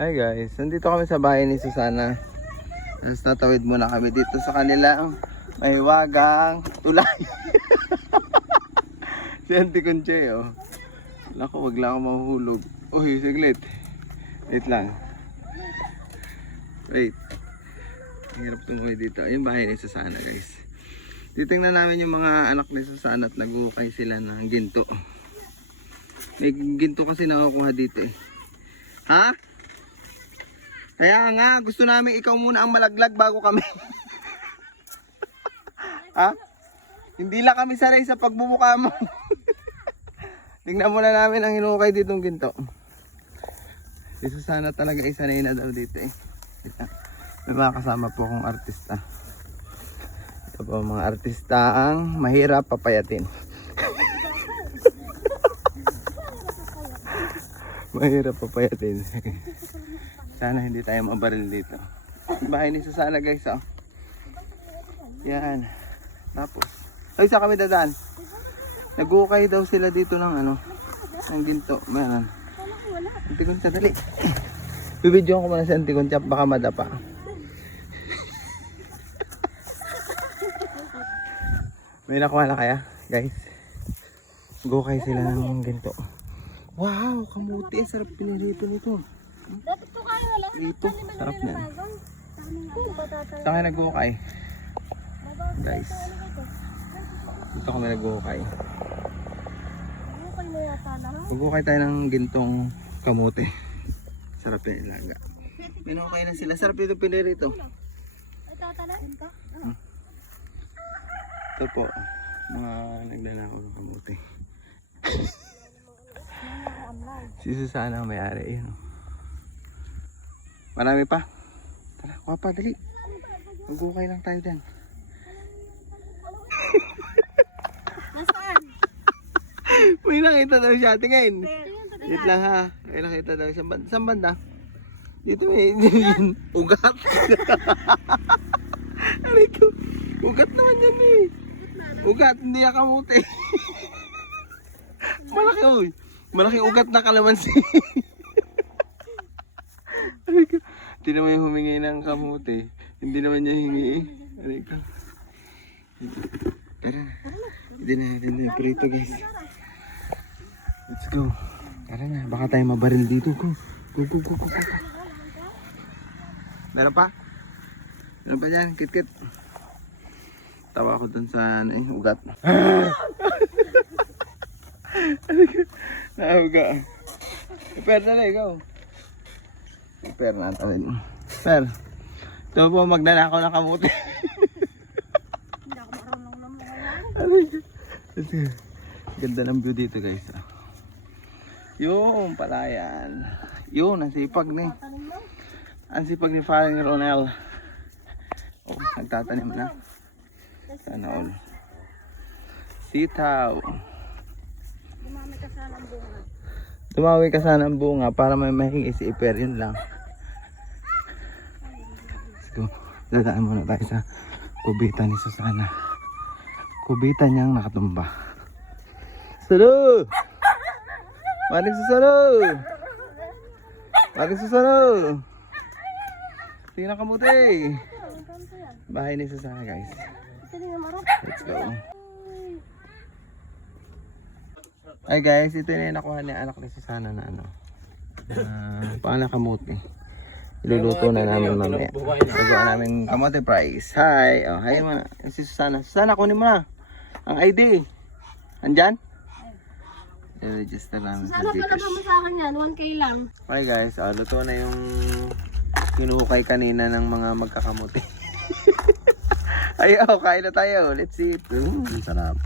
Hi guys, nandito kami sa bahay ni Susana. Tapos tatawid muna kami dito sa kanilang may wagang tulay. Si Auntie Conche, oh. Naku, wag lang ako mahuhulog. Uy, saglit. Wait lang. Wait. Hirap tumuloy dito. Yung bahay ni Susana guys. Titingnan namin yung mga anak ni Susana at nag-uukay sila ng ginto. May ginto kasi nakukuha dito eh. Ha? Kaya nga, gusto namin ikaw muna ang malaglag bago kami. Ha? Hindi lang kami sanay sa pagmumukha mo. Tingnan muna namin ang hinukay ditong ginto. Si Susana talaga ay sanay na daw dito eh. May mga kasama po akong artista. Ito po mga artista ang mahirap papayatin. Mahirap papayatin. Sana hindi tayo mabaril dito. Bahay ni Susana guys, oh. Yan. Tapos, ay saan kami dadaan? Nag-ukay daw sila dito ng ano, ng ginto. Mayan. Auntie Concha, dali. Bibidyoan ko muna si Auntie Concha, baka madapa. May nakuha na kaya, guys? Nag-ukay sila ng ginto. Wow, kamuti. Sarap pinirito nito. Dapat to kayo wala. Ito, sarap niyan. Saan kayo nag-ukay? Guys, dito kami nag-ukay. Okay na yata lang. Mag-ukay tayo ng gintong kamuti. Sarap yan ilaga. Minukay na sila. Sarap dito pinirito. Ay tatalain ka? Ito po, mga nagdala ko ng kamuti. Si Susana ang may-ari. Yan, oh. Marami pa. Tara, kuha pa, dali. Mag-ukay lang tayo dyan. Nasaan? May nakita daw siya. Tingin. Wait lang ha. May nakita daw siya. Saan banda? Dito may ugat. Aray ko. Ugat naman yan eh. Ugat, hindi yan kamuti. Malaki oy. Malaking ugat na kalamansi. Aray ko. Hindi naman yung humingi ng kamuti. Hindi naman niya hingi eh. Aray ko. Tara. Hindi na natin yung prito guys. Let's go. Tara na. Baka tayo mabaril dito. Go. Go, go, go, go, go. Meron pa? Meron pa dyan? Kit-kit. Tawa ako dun sa ano, ugat. Nauga. Per na lang, ikaw. Per natin. Per. Ito po magdala ako ng kamuti. Hindi ako marunong naman. Ganda ng view dito guys. Yung palayan. Yun, ang sipag ni. Ang sipag ni Faring Ronel. Oh, nagtatanim na. Sana all. Sitaw. Dumami ka sana ang bunga. Tumawi ka sana ang bunga para may mahingi si Iper. Yun lang. Let's go. Dadaan muna tayo sa kubita ni Susana. Kubita niyang nakatumba. Salo! Maring Susano! Maring Susano! Tingnan kamuti! Bahay ni Susana guys. Let's go. Ay guys, ito na yung nakuha ni anak ni Susana na ano. Pangalan kamuti. Iluluto na namin mamaya. Gagawa namin kamuti fries. Hi! Oh, hi mga. Si Susana. Susana, kunin mo na. Ang ID. Andyan? I-register namin sa Sana pala Gcash. ba mo sa akin yan? 1K lang. Okay guys, luto na yung hinukay kanina ng mga magkakamuti. Ayaw, kain na tayo. Let's eat. Sarap.